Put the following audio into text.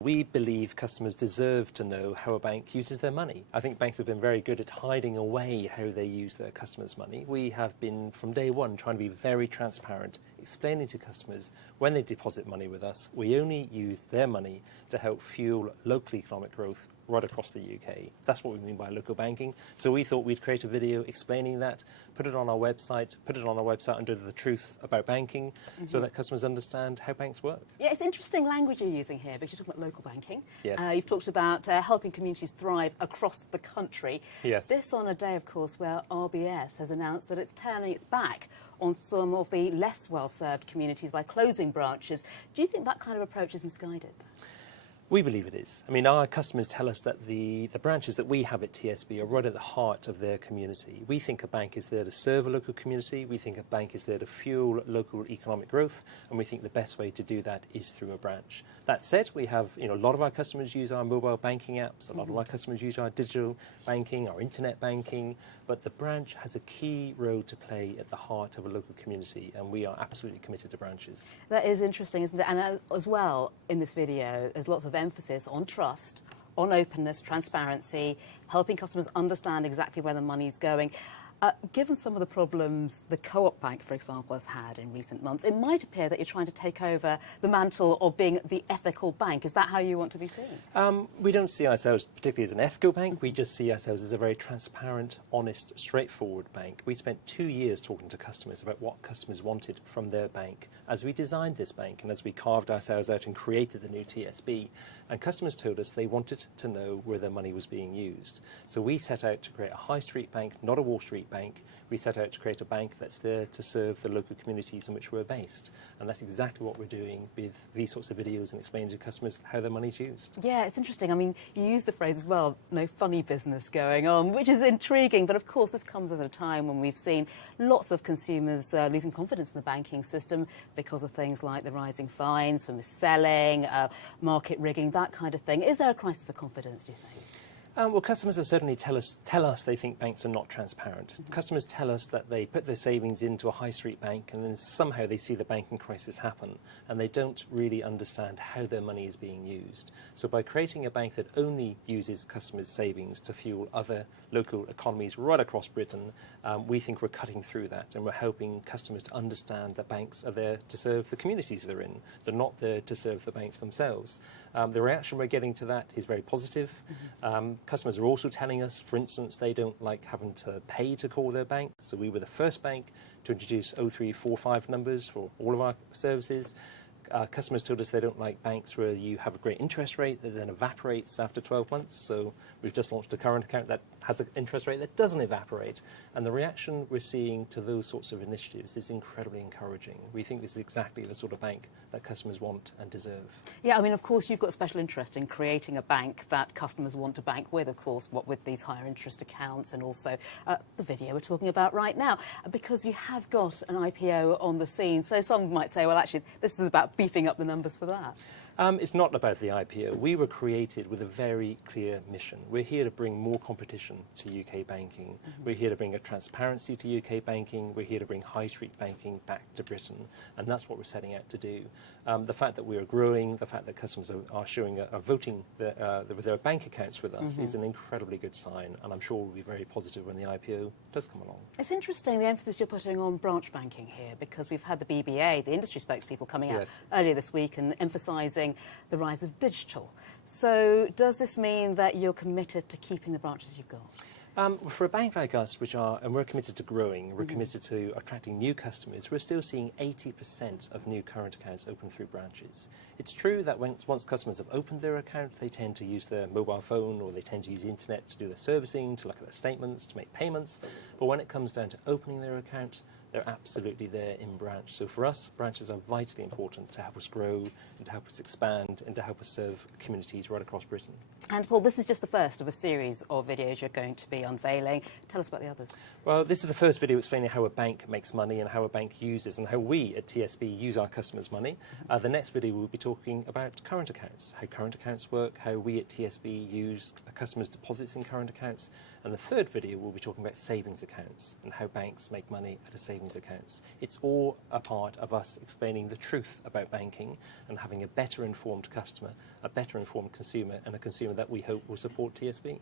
We believe customers deserve to know how a bank uses their money. I think banks have been very good at hiding away how they use their customers' money. We have been, from day one, trying to be very transparent, explaining to customers when they deposit money with us, we only use their money to help fuel local economic growth right across the UK. That's what we mean by local banking. So we thought we'd create a video explaining that, put it on our website under the truth about banking, so that customers understand how banks work. Yeah, it's interesting language you're using here because you're talking about local banking. Yes. You've talked about helping communities thrive across the country. Yes. This on a day, of course, where RBS has announced that it's turning its back on some of the less well-served communities by closing branches. Do you think that kind of approach is misguided? We believe it is. I mean, our customers tell us that the branches that we have at TSB are right at the heart of their community. We think a bank is there to serve a local community. We think a bank is there to fuel local economic growth. And we think the best way to do that is through a branch. That said, we have, a lot of our customers use our mobile banking apps. A lot of our customers use our digital banking, our internet banking. But the branch has a key role to play at the heart of a local community. And we are absolutely committed to branches. That is interesting, isn't it? And as well, in this video, there's lots of emphasis on trust, on openness, transparency, helping customers understand exactly where the money's going. Given some of the problems the Co-op Bank, for example, has had in recent months, it might appear that you're trying to take over the mantle of being the ethical bank. Is that how you want to be seen? We don't see ourselves particularly as an ethical bank. We just see ourselves as a very transparent, honest, straightforward bank. We spent 2 years talking to customers about what customers wanted from their bank as we designed this bank and as we carved ourselves out and created the new TSB. And customers told us they wanted to know where their money was being used. So we set out to create a high street bank, not a Wall Street bank. We set out to create a bank that's there to serve the local communities in which we're based. And that's exactly what we're doing with these sorts of videos and explaining to customers how their money's used. Yeah, it's interesting. I mean, you use the phrase as well, no funny business going on, which is intriguing. But of course, this comes at a time when we've seen lots of consumers losing confidence in the banking system because of things like the rising fines for mis-selling, market rigging, that kind of thing. Is there a crisis of confidence, do you think? Well, customers will certainly tell us they think banks are not transparent. Customers tell us that they put their savings into a high street bank and then somehow they see the banking crisis happen and they don't really understand how their money is being used. So by creating a bank that only uses customers' savings to fuel other local economies right across Britain, we think we're cutting through that and we're helping customers to understand that banks are there to serve the communities they're in. They're not there to serve the banks themselves. The reaction we're getting to that is very positive. Customers are also telling us, for instance, they don't like having to pay to call their bank. So we were the first bank to introduce 0345 numbers for all of our services. Customers told us they don't like banks where you have a great interest rate that then evaporates after 12 months. So we've just launched a current account that has an interest rate that doesn't evaporate. And the reaction we're seeing to those sorts of initiatives is incredibly encouraging. We think this is exactly the sort of bank that customers want and deserve. Yeah, I mean, of course, you've got special interest in creating a bank that customers want to bank with, of course, what with these higher interest accounts and also the video we're talking about right now, because you have got an IPO on the scene. So some might say, well, actually, this is about beefing up the numbers for that. It's not about the IPO. We were created with a very clear mission. We're here to bring more competition to UK banking. We're here to bring a transparency to UK banking. We're here to bring high street banking back to Britain. And that's what we're setting out to do. The fact that we are growing, the fact that customers are voting with their bank accounts with us is an incredibly good sign. And I'm sure we'll be very positive when the IPO does come along. It's interesting the emphasis you're putting on branch banking here, because we've had the BBA, the industry spokespeople, coming out earlier this week and emphasising the rise of digital. So does this mean that you're committed to keeping the branches you've got? For a bank like us, and we're committed to growing, we're committed to attracting new customers, we're still seeing 80% of new current accounts open through branches. It's true that once customers have opened their account, they tend to use their mobile phone or they tend to use the internet to do their servicing, to look at their statements, to make payments. But when it comes down to opening their account, they're absolutely there in branch. So for us, branches are vitally important to help us grow and to help us expand and to help us serve communities right across Britain. And Paul, this is just the first of a series of videos you're going to be unveiling. Tell us about the others. Well, this is the first video explaining how a bank makes money and how a bank uses and how we at TSB use our customers' money. The next video we'll be talking about current accounts, how current accounts work, how we at TSB use customers' deposits in current accounts. And the third video we'll be talking about savings accounts and how banks make money at a savings savings accounts. It's all a part of us explaining the truth about banking and having a better informed customer, a better informed consumer, and a consumer that we hope will support TSB.